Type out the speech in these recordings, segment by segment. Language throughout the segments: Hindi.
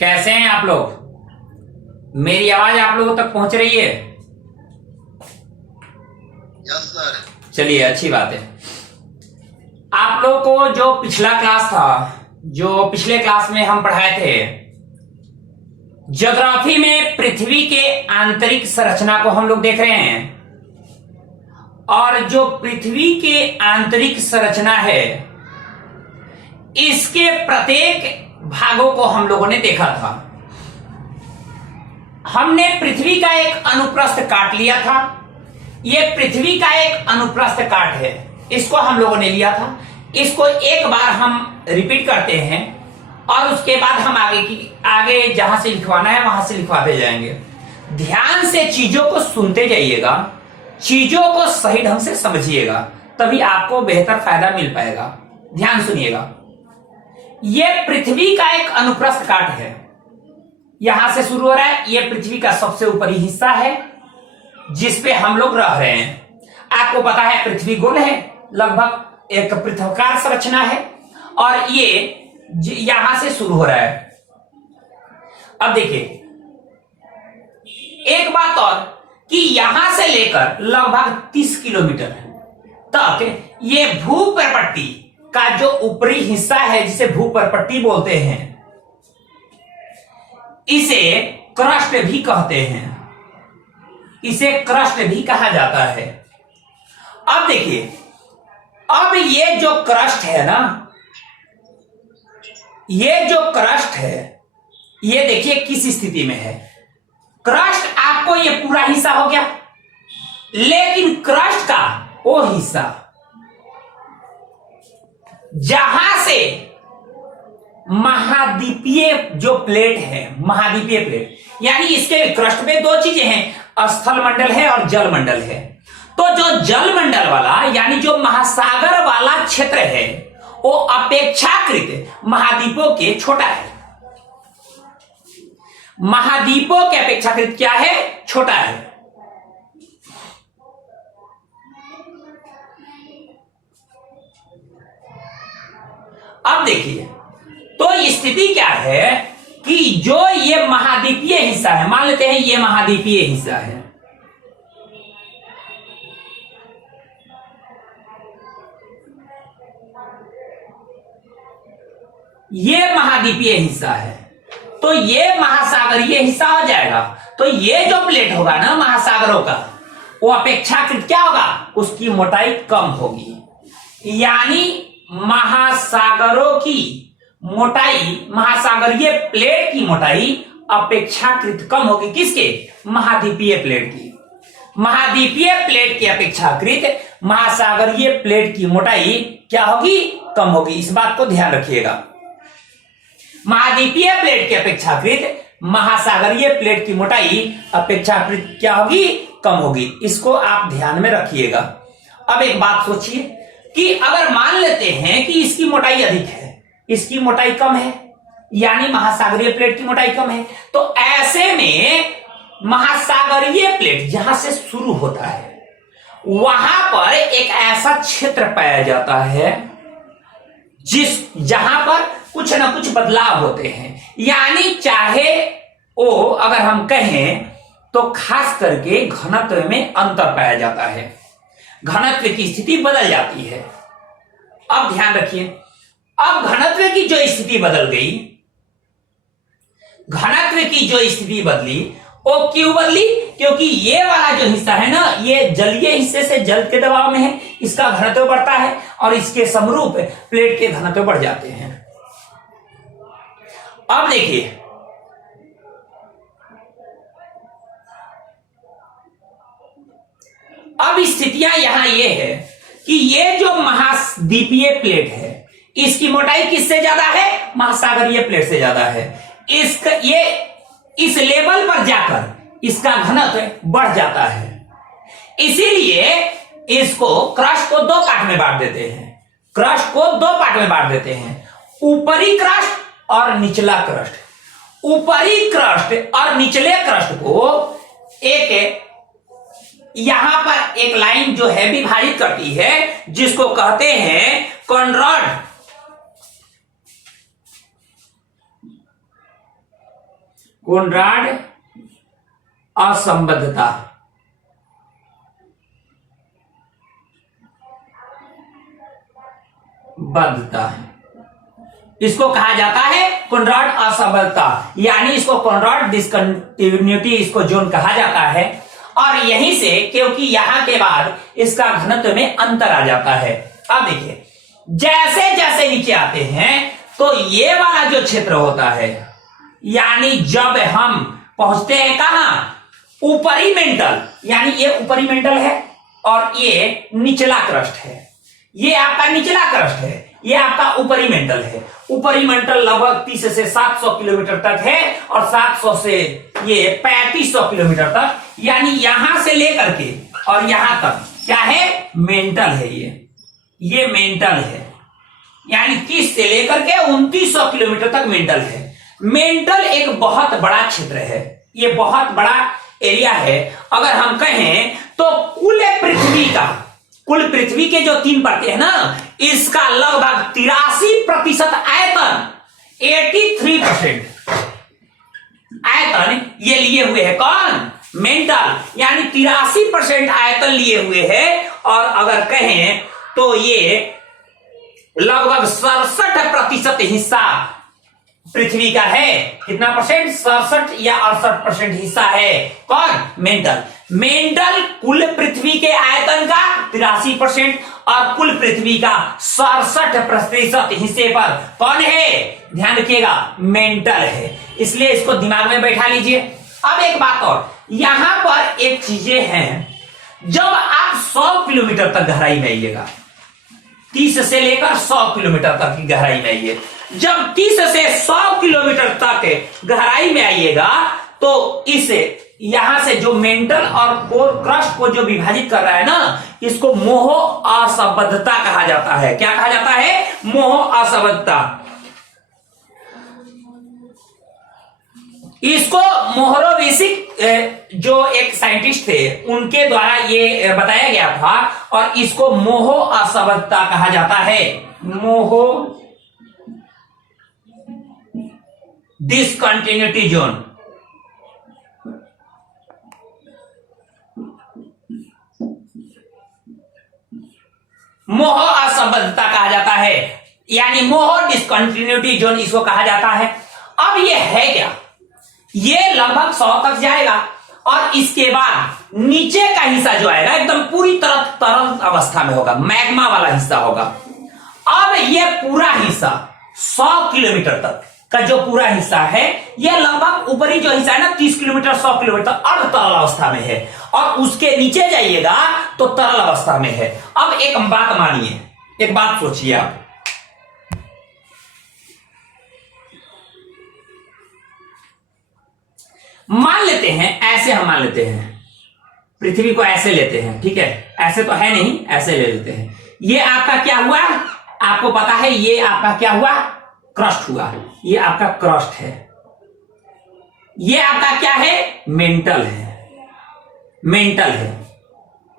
कैसे हैं आप लोग? मेरी आवाज आप लोगों तक पहुंच रही है? Yes sir. चलिए, अच्छी बात है। आप लोगों को जो पिछला क्लास था, जो पिछले क्लास में हम पढ़ाए थे, ज्योग्राफी में पृथ्वी के आंतरिक संरचना को हम लोग देख रहे हैं। और जो पृथ्वी के आंतरिक संरचना है, इसके प्रत्येक भागों को हम लोगों ने देखा था। हमने पृथ्वी का एक अनुप्रस्थ काट लिया था। यह पृथ्वी का एक अनुप्रस्थ काट है, इसको हम लोगों ने लिया था। इसको एक बार हम रिपीट करते हैं और उसके बाद हम आगे जहां से लिखवाना है वहां से लिखवाते जाएंगे। ध्यान से चीजों को सुनते जाइएगा, चीजों को सही ढंग से समझिएगा, तभी आपको बेहतर फायदा मिल पाएगा। ध्यान सुनिएगा। यह पृथ्वी का एक अनुप्रस्थ काट है, यहां से शुरू हो रहा है। यह पृथ्वी का सबसे ऊपरी हिस्सा है जिसपे हम लोग रह रहे हैं। आपको पता है पृथ्वी गोल है, लगभग एक पृथ्वाकार संरचना है, और ये यहां से शुरू हो रहा है। अब देखिए एक बात और, कि यहां से लेकर लगभग 30 किलोमीटर तक ये भूपर्पट्टी का जो ऊपरी हिस्सा है, जिसे भूपर्पट्टी बोलते हैं, इसे क्रस्ट भी कहते हैं। इसे क्रस्ट भी कहा जाता है। अब देखिए, अब ये जो क्रस्ट है ना, ये जो क्रस्ट है, ये देखिए किस स्थिति में है। क्रस्ट आपको ये पूरा हिस्सा हो गया, लेकिन क्रस्ट का वो हिस्सा जहां से महाद्वीपीय जो प्लेट है, महाद्वीपीय प्लेट, यानी इसके क्रस्ट में दो चीजें हैं, स्थल मंडल है और जल मंडल है। तो जो जल मंडल वाला यानी जो महासागर वाला क्षेत्र है, वो अपेक्षाकृत महाद्वीपों के छोटा है। महाद्वीपों के अपेक्षाकृत क्या है? छोटा है। अब देखिए, तो स्थिति क्या है कि जो ये महाद्वीपीय हिस्सा है, मान लेते हैं ये महाद्वीपीय हिस्सा है, ये महाद्वीपीय हिस्सा है, तो ये महासागरीय हिस्सा हो जाएगा। तो ये जो प्लेट होगा ना महासागरों का, वो अपेक्षाकृत क्या होगा? उसकी मोटाई कम होगी। यानी महासागरों की मोटाई, महासागरीय प्लेट की मोटाई अपेक्षाकृत कम होगी। किसके? महाद्वीपीय प्लेट की। महाद्वीपीय प्लेट की अपेक्षाकृत महासागरीय प्लेट की मोटाई क्या होगी? कम होगी। इस बात को ध्यान रखिएगा। महाद्वीपीय प्लेट की अपेक्षाकृत महासागरीय प्लेट की मोटाई अपेक्षाकृत क्या होगी? कम होगी। इसको आप ध्यान में रखिएगा। अब एक बात सोचिए कि अगर मान लेते हैं कि इसकी मोटाई अधिक है, इसकी मोटाई कम है, यानी महासागरीय प्लेट की मोटाई कम है, तो ऐसे में महासागरीय प्लेट जहां से शुरू होता है, वहां पर एक ऐसा क्षेत्र पाया जाता है जहां पर कुछ ना कुछ बदलाव होते हैं। यानी चाहे वो अगर हम कहें तो खास करके घनत्व में अंतर पाया जाता है, घनत्व की स्थिति बदल जाती है। अब ध्यान रखिए, अब घनत्व की जो स्थिति बदल गई, घनत्व की जो स्थिति बदली, वो क्यों बदली? क्योंकि ये वाला जो हिस्सा है ना, ये जलीय हिस्से से जल के दबाव में है, इसका घनत्व बढ़ता है और इसके समरूप प्लेट के घनत्व बढ़ जाते हैं। अब देखिए, अब स्थितियां यहां ये है कि ये जो महाद्वीपीय प्लेट है, इसकी मोटाई किससे ज्यादा है? महासागरीय प्लेट से ज्यादा है। इस लेवल पर जाकर इसका घनत्व बढ़ जाता है। इसीलिए इसको क्रस्ट को दो पार्ट में बांट देते हैं। क्रस्ट को दो पार्ट में बांट देते हैं, ऊपरी क्रस्ट और निचला क्रस्ट। ऊपरी क्रस्ट और निचले क्रस्ट को एक यहां पर एक लाइन जो है विभाजित करती है, जिसको कहते हैं कॉनरॉड। कोनराड असंबद्धता। बद्धता, इसको कहा जाता है कोनराड असंबद्धता, यानी इसको कोनराड डिस्कंटिन्यूटी इसको जोन कहा जाता है। और यहीं से क्योंकि यहां के बाद इसका घनत्व में अंतर आ जाता है। अब देखिए जैसे जैसे नीचे आते हैं तो ये वाला जो क्षेत्र होता है, यानी जब हम पहुंचते हैं कहां, ऊपरी मेंटल, यानी ये ऊपरी मेंटल है और ये निचला क्रस्ट है, ये आपका निचला क्रस्ट है, ये आपका ऊपरी मेंटल है। ऊपरी मेंटल लगभग 30 से 700 किलोमीटर तक है और 700 से ये 3500 किलोमीटर तक, यानी यहां से लेकर के और यहां तक क्या है, मेंटल है। ये मेंटल है, यानी 30 से लेकर के 2900 किलोमीटर तक मेंटल है। मेंटल एक बहुत बड़ा क्षेत्र है, ये बहुत बड़ा एरिया है। अगर हम कहें तो कुल पृथ्वी के जो 3 परतें हैं ना, इसका लगभग 83% आयतन, 83% आयतन ये लिए हुए है कौन, मेंटल, यानी 83% आयतन लिए हुए है। और अगर कहें तो ये लगभग 67% हिस्सा पृथ्वी का है। कितना परसेंट, 67 या 68% हिस्सा है कौन, मेंटल। मेंटल कुल पृथ्वी के आयतन का 83% और कुल पृथ्वी का 67% हिस्से पर कौन है, ध्यान रखिएगा, मेंटल है। इसलिए इसको दिमाग में बैठा लीजिए। अब एक बात और, यहां पर एक चीजें हैं, जब आप 100 किलोमीटर तक गहराई में आइएगा, 30 से लेकर 100 किलोमीटर तक की गहराई में आइए, जब 30 से 100 किलोमीटर तक गहराई में आइएगा तो इस यहां से जो मेंटल और कोर क्रस्ट को जो विभाजित कर रहा है ना, इसको मोह असंबद्धता कहा जाता है। क्या कहा जाता है, मोह असंबद्धता। इसको मोहरोविसिक जो एक साइंटिस्ट थे उनके द्वारा ये बताया गया था और इसको मोह असंबद्धता कहा जाता है। मोह डिसकंटिन्यूटी जोन, मोह असंबद्धता कहा जाता है, यानी मोह डिसकंटिन्यूटी जोन इसको कहा जाता है। अब ये है क्या, ये लगभग 100 तक जाएगा और इसके बाद नीचे का हिस्सा जो आएगा एकदम पूरी तरह तरल अवस्था में होगा, मैग्मा वाला हिस्सा होगा। अब ये पूरा हिस्सा 100 किलोमीटर तक का जो पूरा हिस्सा है, यह लगभग ऊपरी जो हिस्सा है ना 30 किलोमीटर 100 किलोमीटर अर्ध तरल अवस्था में है और उसके नीचे जाइएगा तो तरल अवस्था में है। अब एक बात मानिए, एक बात सोचिए आप, मान लेते हैं ऐसे, हम मान लेते हैं पृथ्वी को ऐसे लेते हैं, ठीक है, ऐसे तो है नहीं, ऐसे ले लेते हैं। ये आपका क्या हुआ, आपको पता है, ये आपका क्या हुआ, क्रस्ट हुआ, ये आपका क्रस्ट है। ये आपका क्या है, मेंटल है, मेंटल है,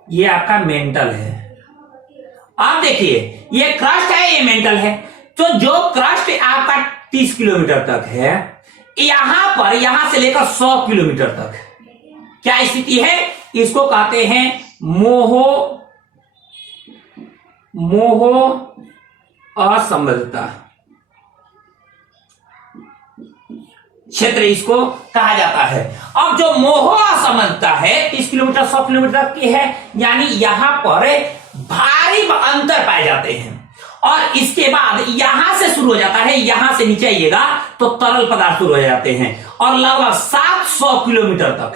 ये आपका मेंटल है। आप देखिए ये क्रस्ट है, ये मेंटल है। तो जो क्रस्ट आपका 30 किलोमीटर तक है, यहां पर यहां से लेकर 100 किलोमीटर तक क्या स्थिति है, इसको कहते हैं मोह असंबद्धता क्षेत्र इसको कहा जाता है। अब जो मोह असंबद्धता है 30 किलोमीटर 100 किलोमीटर की है, यानी यहां पर भारी अंतर पाए जाते हैं और इसके बाद यहां से शुरू हो जाता है, यहां से नीचे आइएगा तो तरल पदार्थ शुरू हो जाते हैं और लगभग 700 किलोमीटर तक,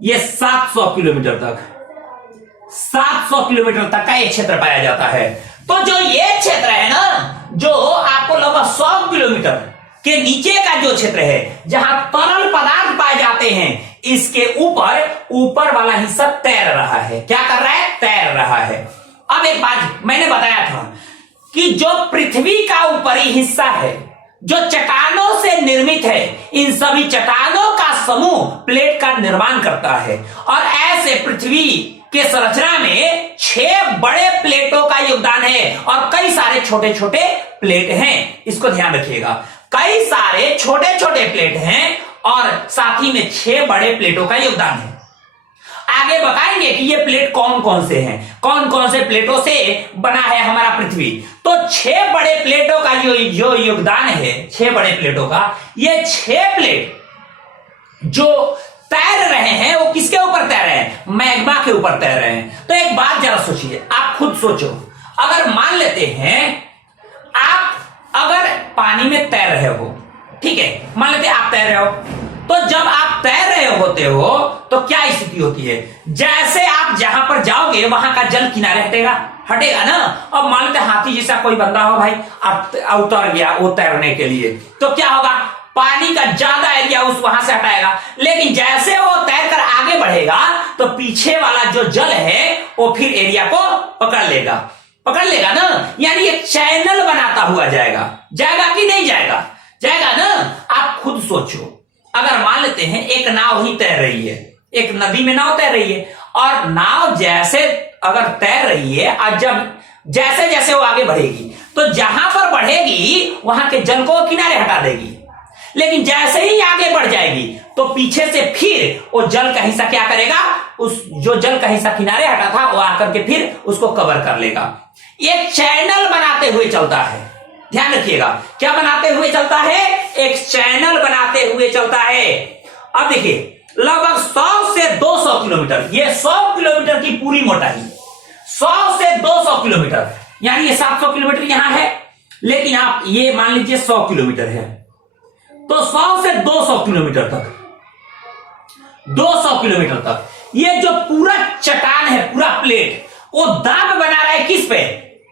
ये 700 किलोमीटर तक का एक क्षेत्र पाया जाता है। तो जो ये क्षेत्र है ना, जो आपको लगभग 100 किलोमीटर के नीचे का जो क्षेत्र है जहां तरल पदार्थ पाए जाते हैं, इसके ऊपर वाला हिस्सा तैर रहा है। क्या कर रहा है, तैर रहा है। अब एक बात मैंने बताया था कि जो पृथ्वी का ऊपरी हिस्सा है जो चट्टानों से निर्मित है, इन सभी चट्टानों का समूह प्लेट का निर्माण करता है और ऐसे पृथ्वी के संरचना में 6 बड़े प्लेटों का योगदान है और कई सारे छोटे छोटे प्लेट हैं। इसको ध्यान रखिएगा, कई सारे छोटे छोटे प्लेट हैं और साथ ही में 6 बड़े प्लेटों का योगदान है। आगे बताएंगे कि ये प्लेट कौन कौन से हैं, कौन कौन से प्लेटों से बना है हमारा पृथ्वी। तो 6 बड़े प्लेटों का जो योगदान है, 6 बड़े प्लेटों का, ये 6 प्लेट जो तैर रहे हैं वो किसके ऊपर तैर रहे हैं? मैग्मा के ऊपर तैर रहे हैं। तो एक बात जरा सोचिए, आप खुद सोचो, अगर मान लेते हैं आप अगर पानी में तैर रहे हो, ठीक है, मान लेते हैं आप तैर रहे हो, तो जब आप तैर रहे होते हो तो क्या स्थिति होती है? जैसे आप जहां पर जाओगे वहां का जल किनारे हटेगा ना। अब मान लेते हाथी जैसा कोई बंदा हो भाई, आप उतर गया वो तैरने के लिए, तो क्या होगा? पानी का ज्यादा एरिया उस वहां से हटाएगा। लेकिन जैसे वो तैरकर आगे बढ़ेगा तो पीछे वाला जो जल है वो फिर एरिया को पकड़ लेगा ना। यानी एक चैनल बनाता हुआ जाएगा कि नहीं जाएगा ना। आप खुद सोचो, अगर मान लेते हैं एक नाव ही तैर रही है, एक नदी में नाव तैर रही है, और नाव जैसे अगर तैर रही है और जब जैसे जैसे वो आगे बढ़ेगी तो जहां पर बढ़ेगी वहां के जल को किनारे हटा देगी। लेकिन जैसे ही आगे बढ़ जाएगी तो पीछे से फिर वो जल का हिस्सा क्या करेगा? उस जो जल का हिस्सा किनारे हटा था वो आकर के फिर उसको कवर कर लेगा। ये चैनल बनाते हुए चलता है, ध्यान रखिएगा। क्या बनाते हुए चलता है? एक चैनल बनाते हुए चलता है। अब देखिए, लगभग 100 से 200 किलोमीटर, ये 100 किलोमीटर की पूरी मोटाई, 100 से 200 किलोमीटर, यानी ये 700 किलोमीटर यहां है, लेकिन आप ये मान लीजिए 100 किलोमीटर है, तो 100 से 200 किलोमीटर तक, 200 किलोमीटर तक ये जो पूरा चट्टान है, पूरा प्लेट, वो दाब बना रहा है किस पे?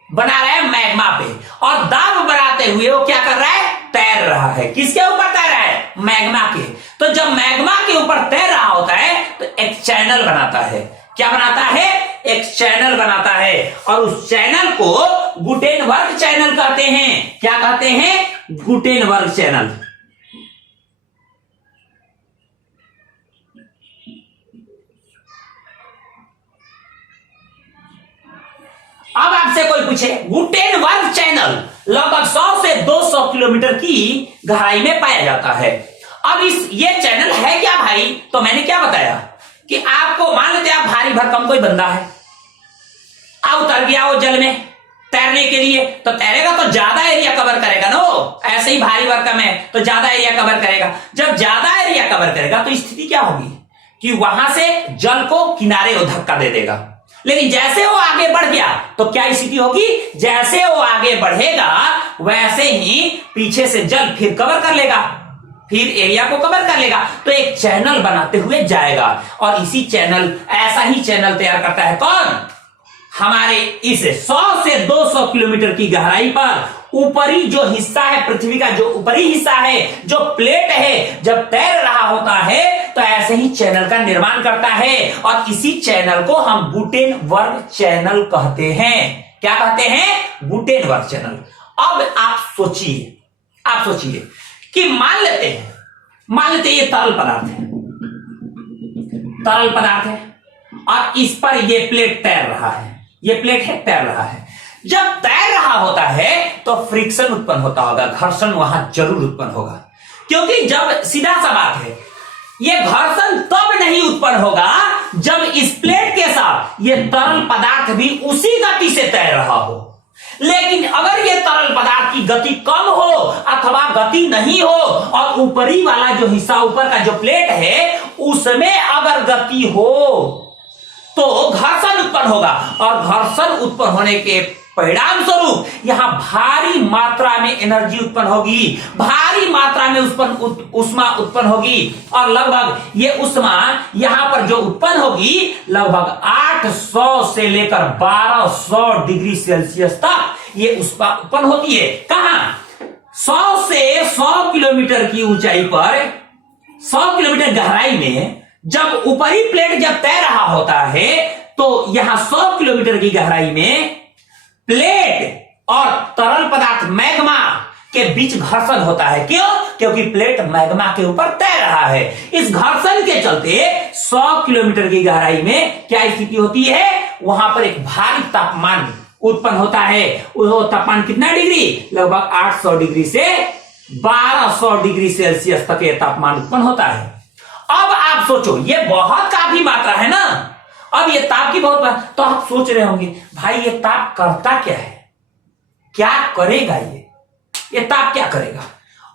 बना रहा है मैग्मा पे। और दाब बनाते हुए वो क्या कर रहा है? तैर रहा है। किसके ऊपर तैर रहा है? मैग्मा के। तो जब मैग्मा के ऊपर तैर रहा होता है तो एक चैनल बनाता है। क्या बनाता है? एक चैनल बनाता है, और उस चैनल को गुटेनबर्ग चैनल कहते हैं। क्या कहते हैं? Gutenberg channel. अब आपसे कोई पूछे गुटेनबर्ग चैनल लगभग 100 से 200 किलोमीटर की गहराई में पाया जाता है। अब ये चैनल है क्या भाई? तो मैंने क्या बताया कि आपको मान लेते आप भारी भरकम कोई बंदा है, आप उतर गया वो जल में तैरने के लिए, तो तैरेगा तो ज्यादा एरिया कवर करेगा ना। वो ऐसे ही भारी भरकम है तो ज्यादा एरिया कवर करेगा। जब ज्यादा एरिया कवर करेगा तो स्थिति क्या होगी कि वहां से जल को किनारे वो धक्का दे देगा। लेकिन जैसे वो आगे बढ़ गया तो क्या स्थिति होगी? जैसे वो आगे बढ़ेगा वैसे ही पीछे से जल फिर कवर कर लेगा, फिर एरिया को कवर कर लेगा। तो एक चैनल बनाते हुए जाएगा, और इसी चैनल, ऐसा ही चैनल तैयार करता है कौन? हमारे इस 100 से 200 किलोमीटर की गहराई पर ऊपरी जो हिस्सा है, पृथ्वी का जो ऊपरी हिस्सा है, जो प्लेट है, जब तैर रहा होता है तो ऐसे ही चैनल का निर्माण करता है, और इसी चैनल को हम गुटेनबर्ग चैनल कहते हैं। क्या कहते हैं? Gutenberg channel. अब आप सोचिए कि मान लेते ये तरल पदार्थ है और इस पर ये प्लेट तैर रहा है, तैर रहा है। जब तैर रहा होता है तो फ्रिक्शन उत्पन्न होता होगा, घर्षण वहां जरूर उत्पन्न होगा, क्योंकि जब सीधा सा बात है, यह घर्षण तब नहीं उत्पन्न होगा जब इस प्लेट के साथ यह तरल पदार्थ भी उसी गति से तैर रहा हो। लेकिन अगर यह तरल पदार्थ की गति कम हो अथवा गति नहीं हो, और ऊपरी वाला जो हिस्सा, ऊपर का जो प्लेट है, उसमें अगर गति हो तो घर्षण उत्पन्न होगा, और घर्षण उत्पन्न होने के परिणाम स्वरूप यहां भारी मात्रा में एनर्जी उत्पन्न होगी, भारी मात्रा में उष्मा उत्पन्न होगी, और लगभग ये उष्मा यहां पर जो उत्पन्न होगी लगभग 800 से लेकर 1200 डिग्री सेल्सियस तक ये उष्मा उत्पन्न होती है। कहां? 100 से 100 किलोमीटर की ऊंचाई पर, 100 किलोमीटर गहराई में जब ऊपरी प्लेट जब तैर रहा होता है तो यहां 100 किलोमीटर की गहराई में प्लेट और तरल पदार्थ मैग्मा के बीच घर्षण होता है। क्यों? क्योंकि प्लेट मैग्मा के ऊपर तैर रहा है। इस घर्षण के चलते 100 किलोमीटर की गहराई में क्या स्थिति होती है? वहां पर एक भारी तापमान उत्पन्न होता है। वो तापमान कितना डिग्री? लगभग 800 डिग्री से 1200 डिग्री सेल्सियस तक यह तापमान उत्पन्न होता है। अब आप सोचो, ये बहुत काफी मात्रा है ना, अब ये ताप की बहुत, तो आप सोच रहे होंगे भाई ये ताप करता क्या है, क्या करेगा, ये ताप क्या करेगा।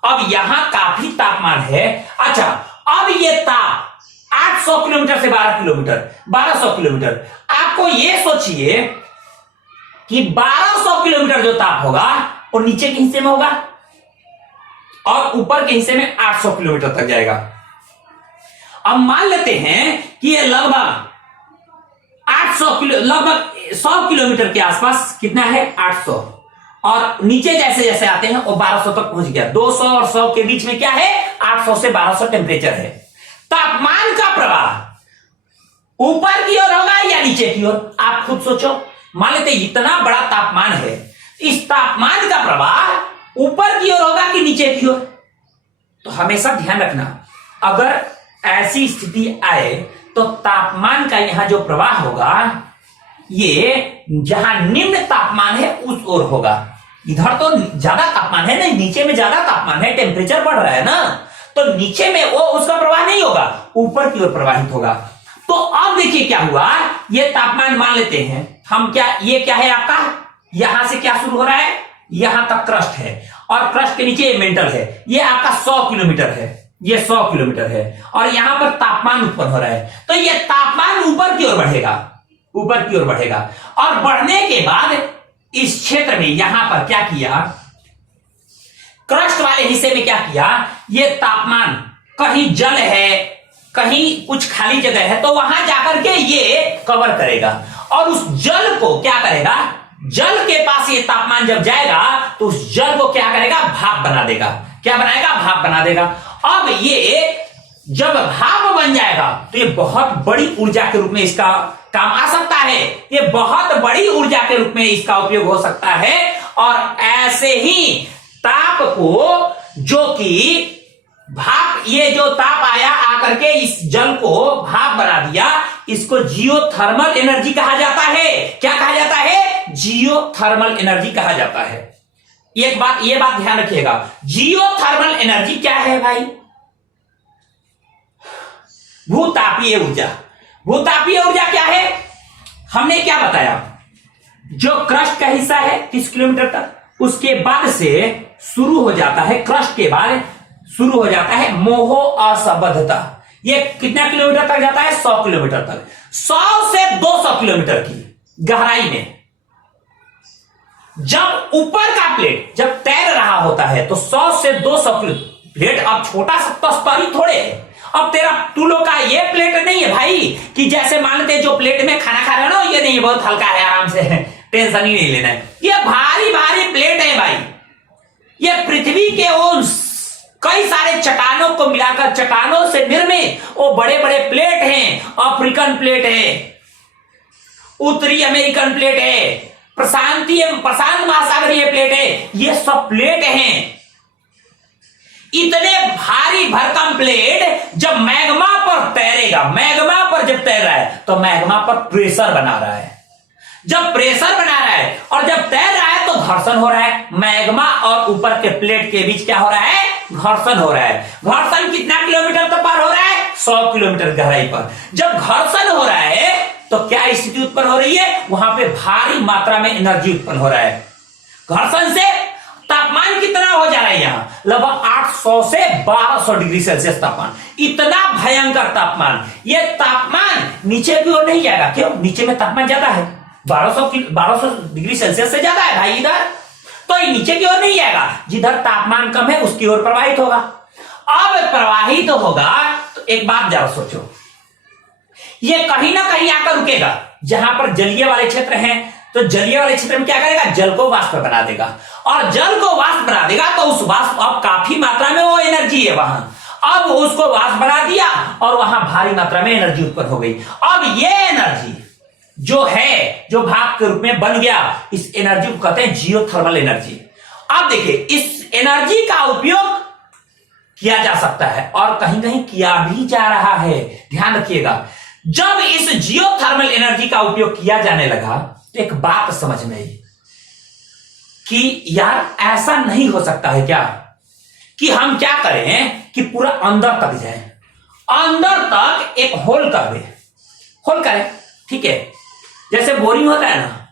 अब यहां काफी तापमान है। अच्छा, अब ये ताप 800 किलोमीटर से 1200 किलोमीटर, आपको ये सोचिए कि 1200 किलोमीटर जो ताप होगा वो नीचे के हिस्से में होगा और ऊपर के हिस्से में 800 किलोमीटर तक जाएगा। अब मान लेते हैं कि ये लगभग 100 किलोमीटर के आसपास कितना है, 800, और नीचे जैसे जैसे आते हैं वो 1200 तक पहुंच गया। 200 और 100 के बीच में क्या है, 800 से 1200 टेम्परेचर है। तापमान का प्रवाह ऊपर की ओर होगा या नीचे की ओर, आप खुद सोचो। मान लेते इतना बड़ा तापमान है, इस तापमान का प्रवाह ऊपर की ओर होगा कि नीचे की ओर। तो हमेशा ध्यान रखना, अगर ऐसी स्थिति आए तो तापमान का यहां जो प्रवाह होगा ये जहां निम्न तापमान है उस ओर होगा। इधर तो ज्यादा तापमान है, नहीं नीचे में ज्यादा तापमान है, टेम्परेचर बढ़ रहा है ना, तो नीचे में वो उसका प्रवाह नहीं होगा, ऊपर की ओर प्रवाहित होगा। तो अब देखिए क्या हुआ, ये तापमान मान लेते हैं हम, क्या ये क्या है आपका, यहां से क्या शुरू हो रहा है, यहां तक क्रस्ट है और क्रस्ट के नीचे मेंटल है, ये आपका 100 किलोमीटर है, ये 100 किलोमीटर है और यहां पर तापमान उत्पन्न हो रहा है। तो ये तापमान ऊपर की ओर बढ़ेगा, ऊपर की ओर बढ़ेगा, और बढ़ने के बाद इस क्षेत्र में यहां पर क्या किया, क्रस्ट वाले हिस्से में क्या किया, ये तापमान कहीं जल है, कहीं कुछ खाली जगह है, तो वहां जाकर के ये कवर करेगा और उस जल को क्या करेगा, जल के पास ये तापमान जब जाएगा तो उस जल को क्या करेगा, भाप बना देगा। क्या बनाएगा, भाप बना देगा। अब ये जब भाप बन जाएगा तो ये बहुत बड़ी ऊर्जा के रूप में इसका काम आ सकता है, ये बहुत बड़ी ऊर्जा के रूप में इसका उपयोग हो सकता है। और ऐसे ही ताप को, जो कि भाप, ये जो ताप आया आकर के इस जल को भाप बना दिया, इसको जियोथर्मल एनर्जी कहा जाता है। क्या कहा जाता है, जियोथर्मल एनर्जी कहा जाता है। एक बात, ये बात ध्यान रखिएगा, जियोथर्मल एनर्जी क्या है भाई, भूतापीय ऊर्जा। भूतापीय ऊर्जा क्या है, हमने क्या बताया, जो क्रस्ट का हिस्सा है 30 किलोमीटर तक, उसके बाद से शुरू हो जाता है, क्रस्ट के बाद शुरू हो जाता है मोहो असंबद्धता। ये कितना किलोमीटर तक जाता है, 100 किलोमीटर तक, 100 से 200 किलोमीटर की गहराई में। जब ऊपर का प्लेट जब तैर रहा होता है तो 100 से 200 किलो, प्लेट अब छोटा सा तस्तरी थोड़े है, अब तेरा टूलो का ये प्लेट नहीं है भाई कि जैसे मानते जो प्लेट में खाना खा रहे हो ना, ये नहीं, बहुत हल्का है, आराम से, टेंशन ही नहीं लेना है। ये भारी भारी प्लेट है भाई, ये पृथ्वी के उस कई सारे चट्टानों को मिलाकर, चट्टानों से निर्मित वो बड़े बड़े प्लेट हैं। अफ्रीकन प्लेट है, उत्तरी अमेरिकन प्लेट है, प्रशांत महासागरीय प्लेट है, ये सब प्लेट हैं। इतने भारी भरकम प्लेट जब मैग्मा पर तैरेगा, मैग्मा पर जब तैर रहा है तो मैग्मा पर प्रेशर बना रहा है, जब प्रेशर बना रहा है और जब तैर रहा है तो घर्षण हो रहा है। मैग्मा और ऊपर के प्लेट के बीच क्या हो रहा है, घर्षण हो रहा है। घर्षण कितना किलोमीटर तक पार हो रहा है, 100 किलोमीटर गहराई पर। जब घर्षण हो रहा है तो क्या स्थिति उत्पन्न हो रही है, वहां पे भारी मात्रा में एनर्जी उत्पन्न हो रहा है। घर्षण से तापमान कितना हो जा रहा है, यहां लगभग 800 से 1200 डिग्री सेल्सियस तापमान, इतना भयंकर तापमान। यह तापमान नीचे की ओर नहीं जाएगा, क्यों, नीचे में तापमान ज्यादा है, 1200 डिग्री सेल्सियस से ज्यादा है भाई इधर, तो ये नीचे की ओर नहीं जाएगा, जिधर तापमान कम है उसकी ओर प्रवाहित होगा। अब प्रवाहित होगा तो एक बात जरा सोचो, ये कहीं ना कहीं आकर रुकेगा, जहां पर जलीय वाले क्षेत्र हैं तो जलीय वाले क्षेत्र में क्या करेगा, जल को वाष्प बना देगा, और जल को वाष्प बना देगा तो उस वाष्प, अब काफी मात्रा में वो एनर्जी है वहां, अब उसको वाष्प बना दिया और वहां भारी मात्रा में एनर्जी उत्पन्न हो गई। अब ये एनर्जी जो है, जो भाप के रूप में बन गया, इस एनर्जी को कहते हैं जियोथर्मल एनर्जी। अब देखिए, इस एनर्जी का उपयोग किया जा सकता है और कहीं कहीं किया भी जा रहा है। ध्यान रखिएगा, जब इस जियोथर्मल एनर्जी का उपयोग किया जाने लगा तो एक बात समझ में आई कि यार ऐसा नहीं हो सकता है क्या कि हम क्या करें कि पूरा अंदर तक जाए, अंदर तक एक होल कर दे, होल करें, ठीक है। जैसे बोरिंग होता है ना,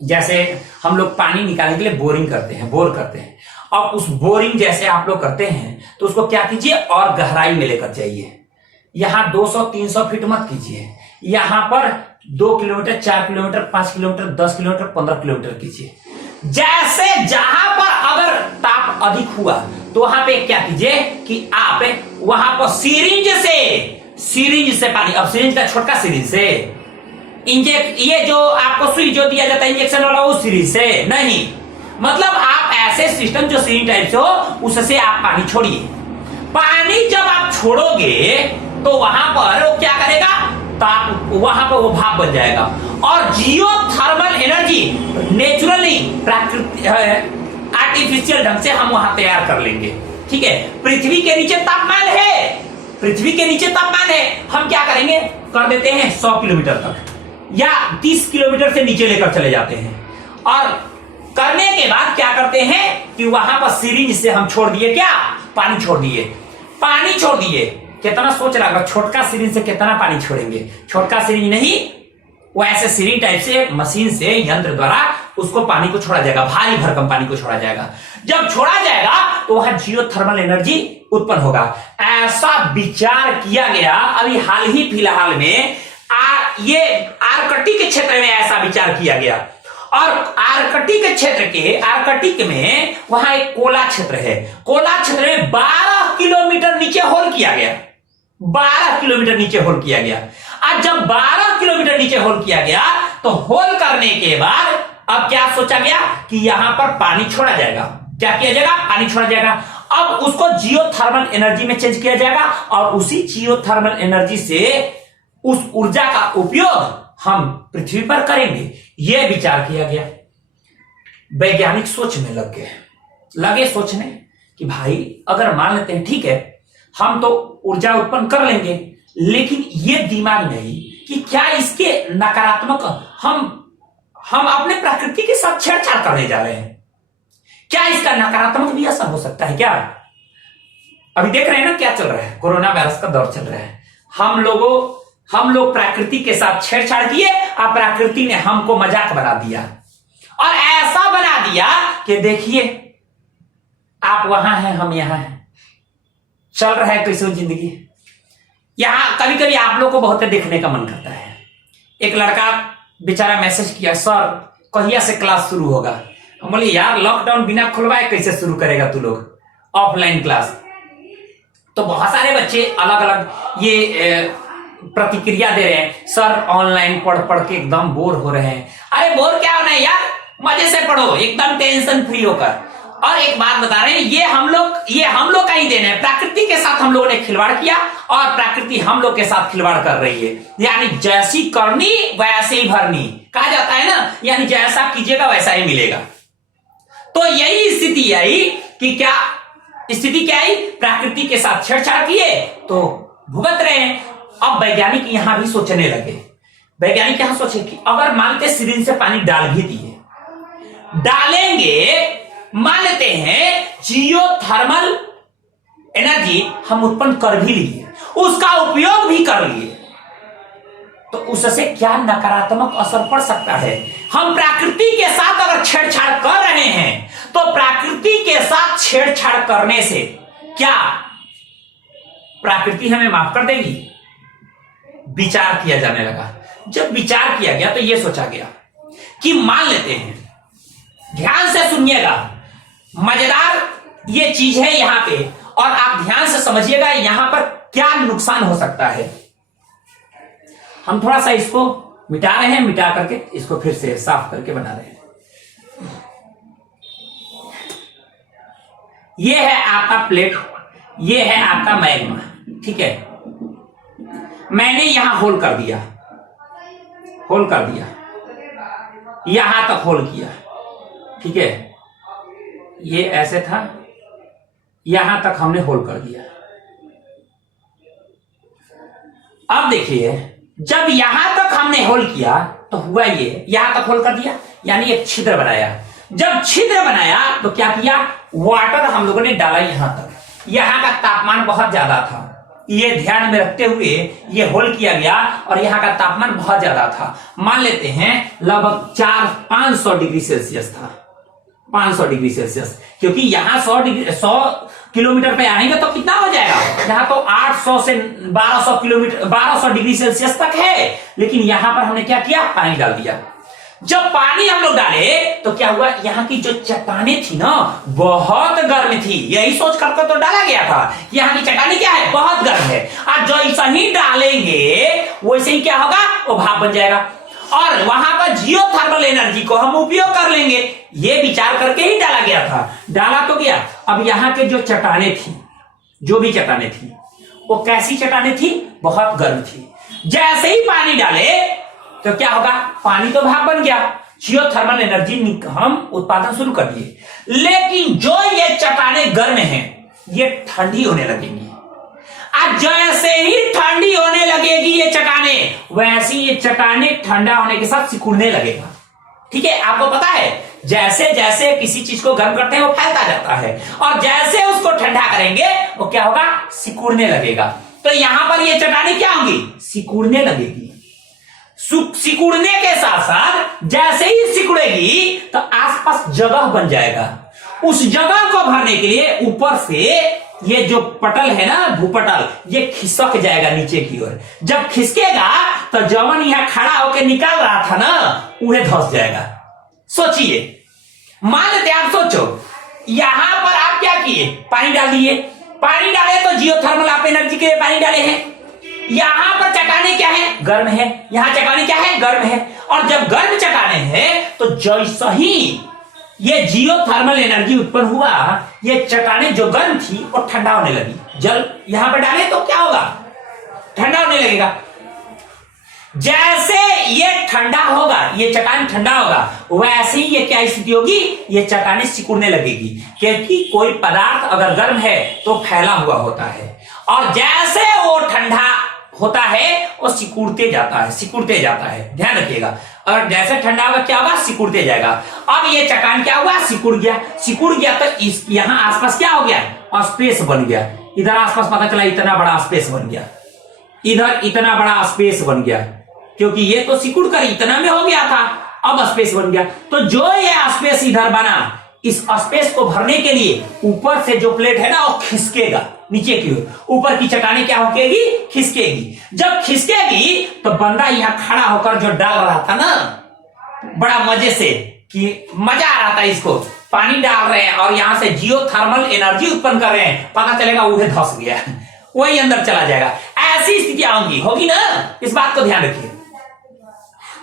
जैसे हम लोग पानी निकालने के लिए बोरिंग करते हैं, बोर करते हैं। अब उस बोरिंग जैसे आप लोग करते हैं तो उसको क्या कीजिए और गहराई में लेकर जाइए। यहां 200-300 फीट मत कीजिए, यहां पर 2 kilometre, 4 kilometre, 5 kilometre, 10 kilometre, 15 kilometre कीजिए। जैसे जहां पर अगर ताप अधिक हुआ तो वहां पे क्या कीजिए कि आप वहां पर सीरिंज से पानी, अब सीरिंज का छोटा सीरिंज से इंजेक्ट, ये जो आपको सुई जो दिया जाता है इंजेक्शन वाला, उस सीरीज से नहीं, मतलब आप ऐसे सिस्टम जो सीरीज टाइप से हो उससे आप पानी छोड़िए। पानी जब आप छोड़ोगे तो वहां पर वो क्या करेगा, ताप, वहां पर वो भाप बन जाएगा और जियोथर्मल एनर्जी नेचुरली, प्राकृतिक, आर्टिफिशियल ढंग से हम वहां तैयार कर लेंगे, ठीक है। पृथ्वी के नीचे तापमान है, पृथ्वी के नीचे तापमान है, हम क्या करेंगे, कर देते हैं 100 किलोमीटर तक या 30 किलोमीटर से नीचे लेकर चले जाते हैं, और करने के बाद क्या करते हैं कि वहां पर सीरिंज से हम छोड़ दिए, क्या पानी छोड़ दिए, पानी छोड़ दिए। कितना सोच रहा है, छोटका सीरिंज से कितना पानी छोड़ेंगे, छोटका सीरिंज नहीं, वो ऐसे सीरिंज टाइप से मशीन से, यंत्र द्वारा उसको पानी को छोड़ा जाएगा, भारी भरकम पानी को छोड़ा जाएगा। जब छोड़ा जाएगा तो वहां जियोथर्मल एनर्जी उत्पन्न होगा। ऐसा विचार किया गया अभी हाल ही फिलहाल में, ये आर्कटिक के क्षेत्र में ऐसा विचार किया गया, और आर्कटिक में वहां एक कोला क्षेत्र है, कोला क्षेत्र में 12 किलोमीटर नीचे होल किया गया, 12 किलोमीटर नीचे होल किया गया। आज जब 12 किलोमीटर नीचे होल किया गया तो होल करने के बाद अब क्या सोचा गया कि यहां पर पानी छोड़ा जाएगा, क्या किया जाएगा, पानी छोड़ा जाएगा। अब उसको जियोथर्मल एनर्जी में चेंज किया जाएगा और उसी जियोथर्मल एनर्जी से उस ऊर्जा का उपयोग हम पृथ्वी पर करेंगे, यह विचार किया गया। वैज्ञानिक सोच में लगे सोचने कि भाई अगर मान लेते हैं ठीक है हम तो ऊर्जा उत्पन्न कर लेंगे, लेकिन यह दिमाग में आई कि क्या इसके नकारात्मक हम अपने प्रकृति के साथ छेड़छाड़ करने जा रहे हैं, क्या इसका नकारात्मक भी असर हो सकता है क्या। अभी देख रहे हैं ना क्या चल रहा है, कोरोना वायरस का दौर चल रहा है। हम लोग प्रकृति के साथ छेड़छाड़ किए और प्रकृति ने हमको मजाक बना दिया, और ऐसा बना दिया कि देखिए आप वहां हैं, हम यहां हैं, चल रहा है कैसे जिंदगी। यहां कभी कभी आप लोग को बहुत देखने का मन करता है। एक लड़का बेचारा मैसेज किया, सर कहिया से क्लास शुरू होगा। हम बोले यार लॉकडाउन बिना खुलवाए कैसे शुरू करेगा तू लोग ऑफलाइन क्लास। तो बहुत सारे बच्चे अलग अलग ये प्रतिक्रिया दे रहे हैं, सर ऑनलाइन पढ़ पढ़ के एकदम बोर हो रहे हैं। अरे बोर क्या होना है यार, मजे से पढ़ो एकदम टेंशन फ्री होकर। और एक बात बता रहे हैं, ये हम लोग का ही देना है, प्रकृति के साथ हम लोगों ने खिलवाड़ किया और प्रकृति हम लोग के साथ खिलवाड़ कर रही है। यानी जैसी करनी वैसे ही भरनी कहा जाता है ना, यानी जैसा कीजिएगा वैसा ही मिलेगा। तो यही स्थिति आई कि क्या आई, प्रकृति के साथ छेड़छाड़ किए तो भुगत रहे हैं। अब वैज्ञानिक यहां भी सोचने लगे, वैज्ञानिक यहां सोचे कि अगर मानते सिरिंज से पानी डाल भी दिए, डालेंगे, मान लेते हैं जियोथर्मल एनर्जी हम उत्पन्न कर भी लिए, उसका उपयोग भी कर लिए, तो उससे क्या नकारात्मक असर पड़ सकता है। हम प्रकृति के साथ अगर छेड़छाड़ कर रहे हैं तो प्रकृति के साथ छेड़छाड़ करने से क्या प्रकृति हमें माफ कर देगी। विचार किया जाने लगा। जब विचार किया गया तो यह सोचा गया कि मान लेते हैं, ध्यान से सुनिएगा, मजेदार ये चीज है यहां पे, और आप ध्यान से समझिएगा यहां पर क्या नुकसान हो सकता है। हम थोड़ा सा इसको मिटा रहे हैं, मिटा करके इसको फिर से साफ करके बना रहे हैं। ये है आपका प्लेट, ये है आपका मैग्मा, ठीक है। मैंने यहां होल कर दिया, यहां तक होल किया, ठीक है। ये ऐसे था, यहां तक हमने होल कर दिया। अब देखिए जब यहां तक हमने होल किया तो हुआ ये, यहां तक होल कर दिया यानी एक छिद्र बनाया। जब छिद्र बनाया तो क्या किया, वाटर हम लोगों ने डाला यहां तक। यहां का तापमान बहुत ज्यादा था, ये ध्यान में रखते हुए ये होल किया गया और यहां का तापमान बहुत ज्यादा था, मान लेते हैं लगभग 500 डिग्री सेल्सियस था, 500 डिग्री सेल्सियस। क्योंकि यहां 100 किलोमीटर पे आएंगे तो कितना हो जाएगा, यहां तो 800 से 1200 किलोमीटर 1200 डिग्री सेल्सियस तक है, लेकिन यहां पर हमने क्या किया, पानी डाल दिया। जब पानी हम लोग डाले तो क्या हुआ, यहाँ की जो चट्टानें थी ना बहुत गर्म थी, यही सोच करके तो डाला गया था कि यहाँ की चट्टानें क्या है, बहुत गर्म है। और जैसा ही डालेंगे वैसे ही क्या होगा, वो भाप बन जाएगा और वहां पर जियोथर्मल एनर्जी को हम उपयोग कर लेंगे, ये विचार करके ही डाला गया था। डाला तो गया। अब यहाँ के जो चट्टानें थी, जो भी चट्टानें थी, वो कैसी चट्टानें थी, बहुत गर्म थी। जैसे ही पानी डाले तो क्या होगा, पानी तो भाप बन गया, जियोथर्मल एनर्जी हम उत्पादन शुरू कर दिए। लेकिन जो ये चट्टानें गर्म हैं, ये ठंडी होने लगेंगी। आज जैसे ही ठंडी होने लगेगी ये चट्टानें, वैसे ये चट्टानें ठंडा होने के साथ सिकुड़ने लगेगा। ठीक है, आपको पता है जैसे जैसे किसी चीज को गर्म करते हैं वो फैलता जाता है, और जैसे उसको ठंडा करेंगे वो क्या होगा, सिकुड़ने लगेगा। तो यहां पर ये चट्टानें क्या होंगी, सिकुड़ने लगेगी। सिकुड़ने के साथ साथ जैसे ही सिकुड़ेगी तो आसपास जगह बन जाएगा। उस जगह को भरने के लिए ऊपर से ये जो पटल है ना, भूपटल, ये खिसक जाएगा नीचे की ओर। जब खिसकेगा तो जवन यहां खड़ा होकर निकाल रहा था ना, उन्हें धंस जाएगा। सोचिए, मान लेते आप, सोचो यहां पर आप क्या किए, पानी डाल दिए। पानी डाले तो जियोथर्मल आप एनर्जी के लिए पानी डाले हैं। यहां पर चट्टानें क्या है, गर्म है। यहां चट्टानें क्या है, गर्म है। और जब गर्म चट्टानें हैं तो जैसा ही ये जियोथर्मल एनर्जी उत्पन्न हुआ, ये चट्टानें जो गर्म थी वो ठंडा होने लगी। जल यहां पर डाले तो क्या होगा, ठंडा होने लगेगा। जैसे ये ठंडा होगा, ये चट्टान ठंडा होगा, वैसे ही ये क्या स्थिति होगी, ये चट्टानें सिकुड़ने लगेगी। क्योंकि कोई पदार्थ अगर गर्म है तो फैला हुआ होता है, और जैसे वो ठंडा होता है वो सिकुड़ते जाता है, सिकुड़ते जाता है। ध्यान रखिएगा, और जैसे ठंडा होगा क्या होगा, सिकुड़ते जाएगा। अब ये चट्टान क्या हुआ, सिकुड़ गया। सिकुड़ गया तो इस यहां आसपास क्या हो गया, स्पेस बन गया। इधर आसपास पता चला इतना बड़ा स्पेस बन गया, इधर इतना बड़ा स्पेस बन गया, क्योंकि ये तो सिकुड़ कर इतना में हो गया था, अब स्पेस बन गया। तो जो ये स्पेस इधर बना, इस स्पेस को भरने के लिए ऊपर से जो प्लेट है ना वो खिसकेगा नीचे की ओर। ऊपर की चट्टानें क्या होगी, खिसकेगी। जब खिसकेगी तो बंदा यहां खड़ा होकर जो डाल रहा था ना, बड़ा मजे से, कि मजा आ रहा था इसको, पानी डाल रहे हैं और यहां से जियोथर्मल एनर्जी उत्पन्न कर रहे हैं, पता चलेगा उन्हें धंस गया, वही अंदर चला जाएगा। ऐसी स्थितियां होगी ना, इस बात को ध्यान रखिए।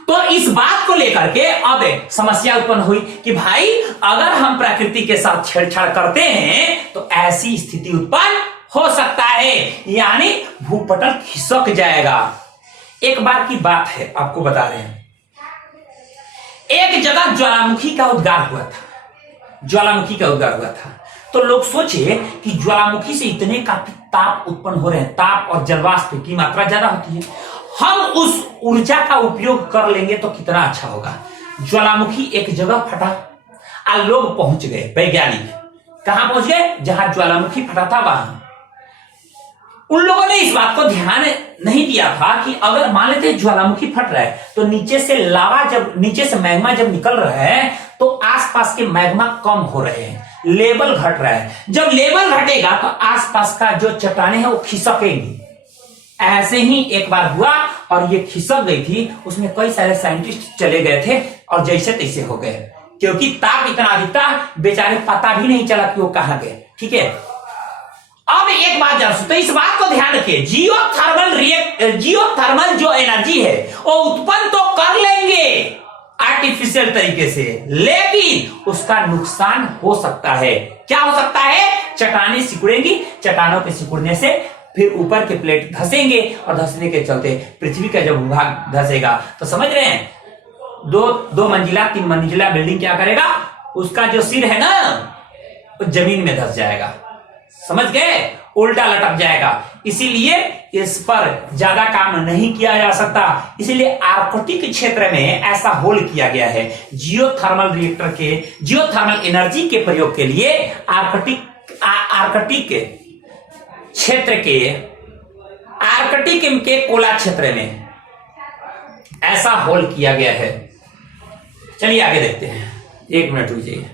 तो इस बात को लेकर के अब समस्या उत्पन्न हुई कि भाई अगर हम प्रकृति के साथ छेड़छाड़ करते हैं तो ऐसी स्थिति उत्पन्न हो सकता है, यानी भूपटल खिसक जाएगा। एक बार की बात है, आपको बता रहे हैं, एक जगह ज्वालामुखी का उद्गार हुआ था, ज्वालामुखी का उद्गार हुआ था। तो लोग सोचे कि ज्वालामुखी से इतने काफी ताप उत्पन्न हो रहे हैं, ताप और जलवाष्प की मात्रा ज्यादा होती है, हम उस ऊर्जा का उपयोग कर लेंगे तो कितना अच्छा होगा। ज्वालामुखी एक जगह फटा और लोग पहुंच गए, वैज्ञानिक कहां पहुंच गए, जहां ज्वालामुखी फटा था वहां। उन लोगों ने इस बात को ध्यान नहीं दिया था कि अगर मान लेते ज्वालामुखी फट रहा है तो नीचे से लावा, जब नीचे से मैग्मा जब निकल रहा है तो आसपास के मैग्मा कम हो रहे हैं, लेवल घट रहा है। जब लेवल घटेगा तो आसपास का जो चट्टानें हैं वो खिसकेंगी। ऐसे ही एक बार हुआ और ये खिसक गई थी, उसमें कई सारे साइंटिस्ट चले गए थे और जैसे तैसे हो गए, क्योंकि ताप इतना अधिक था, बेचारे पता भी नहीं चला कि वो कहां गए। ठीक है, अब एक बात जान, तो इस बात को ध्यान रखिए, जियोथर्मल जो एनर्जी है वो उत्पन्न तो कर लेंगे आर्टिफिशियल तरीके से, लेकिन उसका नुकसान हो सकता है। क्या हो सकता है, चट्टानें सिकुड़ेंगी, चट्टानों के सिकुड़ने से फिर ऊपर के प्लेट धसेंगे और धसने के चलते पृथ्वी का जब भूभाग धसेगा तो समझ रहे हैं, दो मंजिला 3 मंजिला बिल्डिंग क्या करेगा, उसका जो सिर है ना वो जमीन में धस जाएगा, समझ गए। उल्टा लटक जाएगा, इसीलिए इस पर ज्यादा काम नहीं किया जा सकता। इसीलिए आर्कटिक क्षेत्र में ऐसा होल किया गया है। जियोथर्मल रिएक्टर के जियोथर्मल एनर्जी के प्रयोग के लिए आर्कटिक के कोला क्षेत्र में ऐसा होल किया गया है। चलिए आगे देखते हैं, 1 मिनट रुकिए।